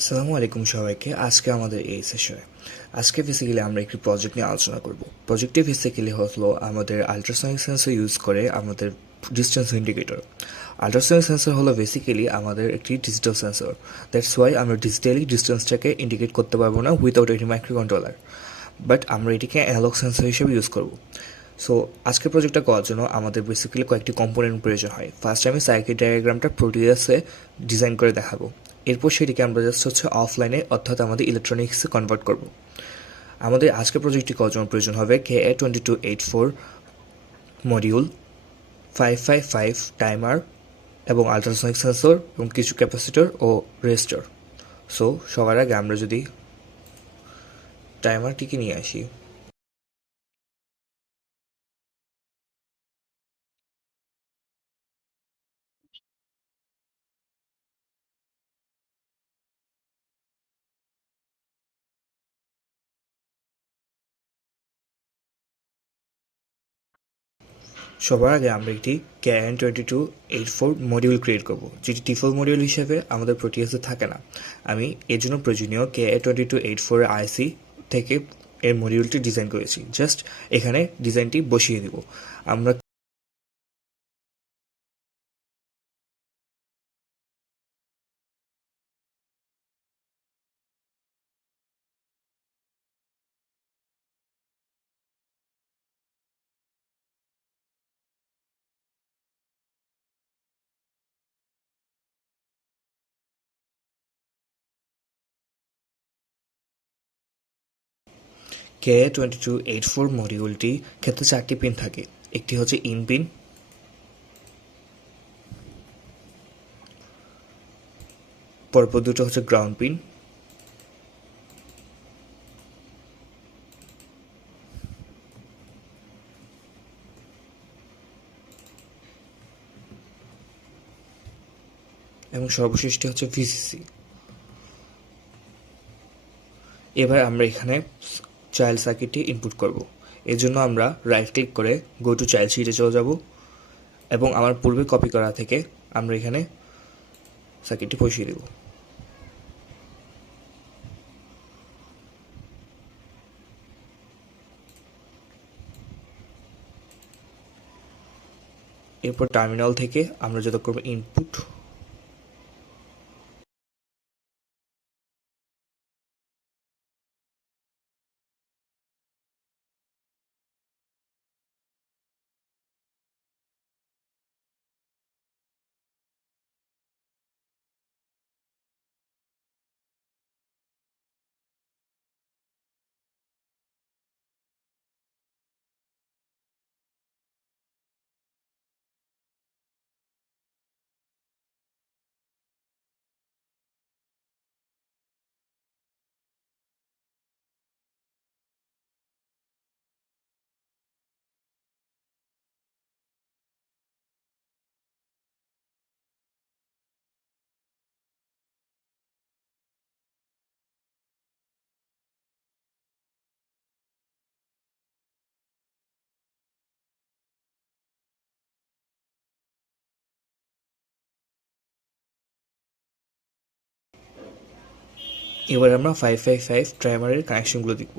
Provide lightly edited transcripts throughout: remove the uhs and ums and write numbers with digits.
আসসালামু আলাইকুম সবাইকে। আজকে আমাদের এই সেশনে আজকে বেসিক্যালি আমরা একটি প্রজেক্ট নিয়ে আলোচনা করব। প্রজেক্টটি বেসিক্যালি হলো আমাদের আল্ট্রাসনিক সেন্সর ইউজ করে আমাদের ডিস্টেন্স ইন্ডিকেটর। আল্ট্রাসনিক সেন্সর হলো বেসিক্যালি আমাদের একটি ডিজিটাল সেন্সর। দ্যাটস ওয়াই আমরা ডিজিটালি ডিস্টেন্সটাকে ইন্ডিকেট করতে পারবো না উইথাউট এটি মাইক্রো কন্ট্রোলার, বাট আমরা এটিকে অ্যানালগ সেন্সর হিসেবে ইউজ করব। সো আজকের প্রজেক্টটা করার জন্য আমাদের বেসিক্যালি কয়েকটি কম্পোনেন্ট প্রয়োজন হয়। ফার্স্ট আমি সার্কিট ডায়াগ্রামটা প্রোটিয়াসে ডিজাইন করে দেখাবো। এরপর সেটিকে আমরা জাস্ট অফলাইনে অর্থাৎ আমাদের ইলেকট্রনিক্সে কনভার্ট করব। আমাদের আজকের প্রজেক্টটি করার জন্য প্রয়োজন হবে KA2284 মডিউল, 555 টাইমার এবং আল্ট্রাসনিক সেন্সর এবং কিছু ক্যাপাসিটর ও রেজিস্টর। সো সবার আগে আমরা যদি টাইমারটিকে নিয়ে আসি, সবার আগে আমরা একটি KN2284 মডিউল ক্রিয়েট করব, যেটি ডিফল্ট মডিউল হিসেবে আমাদের প্রোটিয়াসে থাকে না। আমি এর জন্য প্রয়োজনীয় KA2284 আইসি থেকে এর মডিউলটি ডিজাইন করেছি। জাস্ট এখানে ডিজাইনটি বসিয়ে দিব। আমরা KA2284 মডিউলটি ক্ষেত্রে 4টি পিন থাকে। একটি হচ্ছে ইন পিন, পরপর দুটো হচ্ছে গ্রাউন্ড পিন এবং সর্বশেষটি হচ্ছে ভিসিসি। এবার আমরা এখানে চাইল্ড সার্কিটটি ইনপুট করব। এর জন্য আমরা রাইট ক্লিক করে গো টু চাইল্ড শিটে চলে যাব এবং আমার পূর্বে কপি করা থেকে আমরা এখানে সার্কিটটি বসিয়ে দেব। এরপর টার্মিনাল থেকে আমরা যত করব ইনপুট, এবার আমরা 555 টাইমারের কানেকশনগুলো দেখব।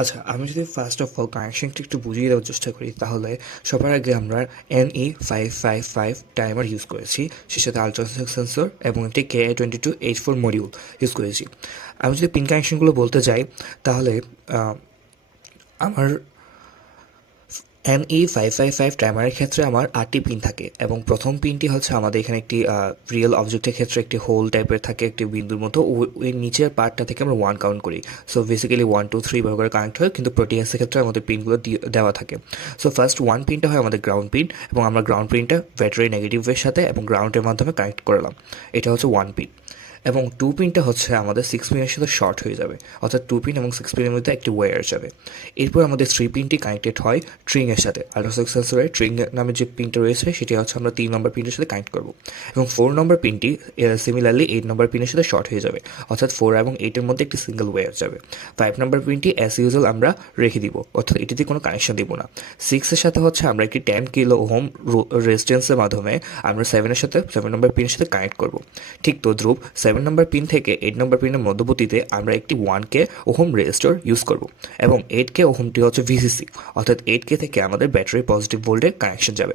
আচ্ছা, আমি যদি ফার্স্ট অফ অল কানেকশনটা একটু বুঝিয়ে দেওয়ার চেষ্টা করি, তাহলে সবার আগে আমরা NE555 টাইমার ইউজ করেছি, সে সাথে আলট্রাসনিক সেন্সর এবং একটি KA2284 মডিউল ইউজ করেছি। আমি যদি পিন কানেকশনগুলো বলতে যাই, তাহলে আমার NE555 টাইমারের ক্ষেত্রে আমার 8টি পিন থাকে এবং প্রথম পিনটি হচ্ছে আমাদের এখানে একটি রিয়েল অবজেক্টের ক্ষেত্রে একটি হোল টাইপের থাকে, একটি বিন্দুর মতো। ওই নিচের পার্টটা থেকে আমরা 1 কাউন্ট করি। সো বেসিক্যালি 1 2 3 করে কানেক্ট হয়, কিন্তু প্রোটিয়াসের ক্ষেত্রে আমাদের পিনগুলো দেওয়া থাকে। সো ফার্স্ট 1 পিনটা হয় আমাদের গ্রাউন্ড পিন, এবং আমরা গ্রাউন্ড পিনটা ব্যাটারি নেগেটিভের সাথে এবং গ্রাউন্ডের মাধ্যমে কানেক্ট করলাম। এটা হচ্ছে 1 পিন। এবং 2 পিনটা হচ্ছে আমাদের 6 পিনের সাথে শর্ট হয়ে যাবে, অর্থাৎ 2 পিন এবং 6 পিনের মধ্যে একটি ওয়্যার যাবে। এরপর আমাদের 3 পিনটি কানেক্টেড হয় ট্রিংয়ের সাথে। আল্ট্রাসনিক সেন্সরের ট্রিং নামে যে পিনটা রয়েছে, সেটি হচ্ছে আমরা 3 নম্বর পিনের সাথে কানেক্ট করব। এবং 4 নম্বর পিনটি সিমিলারলি 8 নম্বর পিনের সাথে শর্ট হয়ে যাবে, অর্থাৎ 4 এবং 8-এর মধ্যে একটি সিঙ্গেল ওয়্যার যাবে। 5 নম্বর পিনটি অ্যাজ ইউজুয়াল আমরা রেখে দিব, অর্থাৎ এটিতে কোনো কানেকশন দিব না। 6-এর সাথে হচ্ছে আমরা একটি 10 কিলো ওহম রেজিস্ট্যান্সের মাধ্যমে আমরা 7-এর সাথে 7 নম্বর পিনের সাথে কানেক্ট করব। ঠিক তদ্রুপ 7 নম্বর পিন থেকে 8 নম্বর পিনের মধ্যবর্তীতে আমরা একটি 1K ওহম রেজিস্টর ইউজ করব, এবং 8K ওহমটি হচ্ছে VCC, অর্থাৎ 8K থেকে আমাদের ব্যাটারি পজিটিভ ভোল্টে কানেকশন যাবে।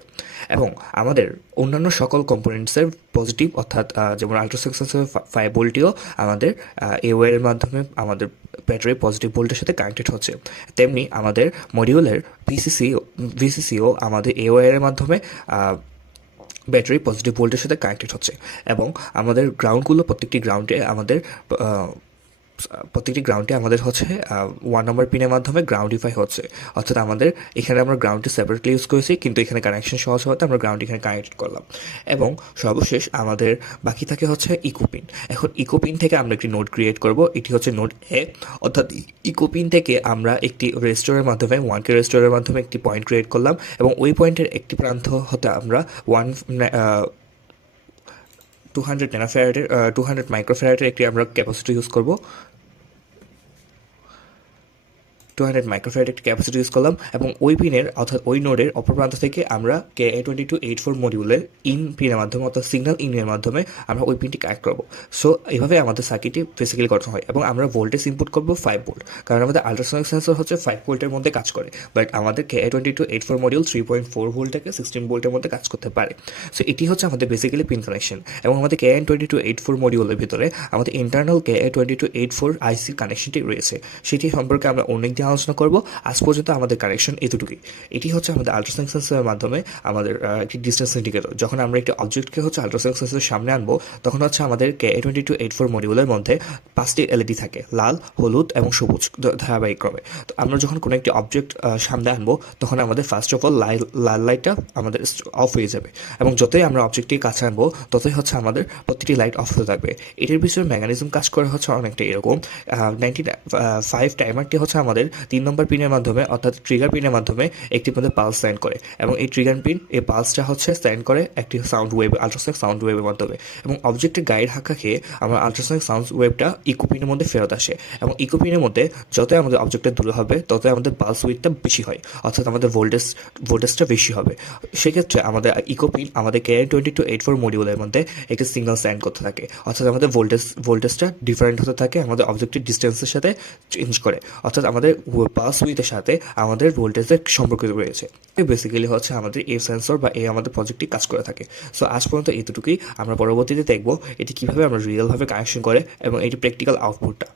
এবং আমাদের অন্যান্য সকল কম্পোনেন্টসের পজিটিভ, অর্থাৎ যেমন আল্ট্রাসনিক সেন্সর 5 ভোল্টটিও আমাদের এই ওয়্যারের মাধ্যমে আমাদের ব্যাটারি পজিটিভ ভোল্টের সাথে কানেক্টেড হচ্ছে। তেমনি আমাদের মডিউলের ভিসিসিও আমাদের এই ওয়্যারের মাধ্যমে ব্যাটারি পজিটিভ ভোল্টের সাথে কানেক্টেড হচ্ছে। এবং আমাদের গ্রাউন্ডগুলো প্রত্যেকটি গ্রাউন্ডে আমাদের হচ্ছে 1 নম্বর পিনের মাধ্যমে গ্রাউন্ডিফাই হচ্ছে, অর্থাৎ আমাদের এখানে আমরা গ্রাউন্ডটি সেপারেটলি ইউজ করেছি, কিন্তু এখানে কানেকশন সহজ হওয়াতে আমরা গ্রাউন্ড এখানে কানেক্ট করলাম। এবং সর্বশেষ আমাদের বাকি থাকে হচ্ছে ইকো পিন। এখন ইকো পিন থেকে আমরা একটি নোড ক্রিয়েট করব, এটি হচ্ছে নোড এ, অর্থাৎ ইকো পিন থেকে আমরা একটি রেজিস্টরের মাধ্যমে 1K রেজিস্টরের মাধ্যমে একটি পয়েন্ট ক্রিয়েট করলাম, এবং ওই পয়েন্টের একটি প্রান্ত হতে আমরা 200 মাইক্রোফ্যারাডের একটি আমরা ক্যাপাসিটি ইউজ করব। 200 মাইক্রোফ্যারাড একটি ক্যাপাসিটি ইউজ করলাম, এবং ওই পিনের অর্থাৎ ওই নোডের অপর প্রান্ত থেকে আমরা KA2284 মডিউলের ইন পিনের মাধ্যমে, অর্থাৎ সিগন্যাল ইনের মাধ্যমে আমরা ওই পিনটি কানেক্ট করব। সো এইভাবে আমাদের সার্কিটটি বেসিক্যালি গঠন হয়, এবং আমরা ভোল্টেজ ইনপুট করব 5 ভোল্ট, কারণ আমাদের আল্ট্রাসনিক সেন্সর হচ্ছে 5 ভোল্টের মধ্যে কাজ করে, বাট আমাদের KA2284 মডিউল 3.4 ভোল্ট থেকে 16 ভোল্টের মধ্যে কাজ করতে পারে। সো এটি হচ্ছে আমাদের বেসিক্যালি পিন কানেকশন। এবং আমাদের KN2284 মডিউলের ভিতরে আমাদের ইন্টারনাল KA2284 আইসি কানেকশনটি রয়েছে, সেটি সম্পর্কে আমরা অনেক দিন আলোচনা করব। আজ পর্যন্ত আমাদের কানেকশন এতটুকুই। এটি হচ্ছে আমাদের আল্ট্রাসনিক সেন্সরের মাধ্যমে আমাদের একটি ডিস্টেন্স ইন্ডিকেটর। যখন আমরা একটি অবজেক্টকে হচ্ছে আল্ট্রাসনিক সেন্সরের সামনে আনবো, তখন হচ্ছে আমাদের KA2284 মডিউলের মধ্যে 5টি LED থাকে, লাল, হলুদ এবং সবুজ ধারাবাহিকক্রমে। তো আমরা যখন কোনো একটি অবজেক্ট সামনে আনবো, তখন আমাদের ফার্স্ট অফ অল লাল লাইটটা আমাদের অফ হয়ে যাবে, এবং যতই আমরা অবজেক্টটি কাছে আনবো, ততই হচ্ছে আমাদের প্রতিটি লাইট অফ হতে থাকবে। এটির পিছনে মেকানিজম কাজ করে হচ্ছে অনেকটা এরকম। 95 টাইমারটি হচ্ছে আমাদের 3 নম্বর পিনের মাধ্যমে, অর্থাৎ ট্রিগার পিনের মাধ্যমে একটি মধ্যে পালস সেন্ড করে, এবং এই ট্রিগার পিন এই পালসটা হচ্ছে সেন্ড করে একটি সাউন্ড ওয়েভ, আল্ট্রাসনিক সাউন্ড ওয়েভের মাধ্যমে, এবং অবজেক্টের গাইড হাক্কা খেয়ে আমার আল্ট্রাসনিক সাউন্ড ওয়েভটা ইকো পিনের মধ্যে ফেরত আসে, এবং ইকো পিনের মধ্যে যতই আমাদের অবজেক্টের দূরে হবে, ততই আমাদের পালস উইথটা বেশি হয়, অর্থাৎ আমাদের ভোল্টেজটা বেশি হবে। সেক্ষেত্রে আমাদের ইকো পিন আমাদের KN2284 মডিউলের মধ্যে একটি সিগন্যাল সেন্ড করতে থাকে, অর্থাৎ আমাদের ভোল্টেজটা ডিফারেন্ট হতে থাকে আমাদের অবজেক্টের ডিস্টেন্সের সাথে চেঞ্জ করে, অর্থাৎ আমাদের পালস উইথের সাথে আমাদের ভোল্টেজের সম্পর্কিত রয়েছে। বেসিক্যালি হচ্ছে আমাদের এই সেন্সর বা এই আমাদের প্রজেক্টটি কাজ করে থাকে। সো আজ পর্যন্ত এতটুকুই। আমরা পরবর্তীতে দেখব এটি কীভাবে আমরা রিয়েলভাবে কানেকশন করে এবং এটি প্র্যাকটিক্যাল আউটপুটটা।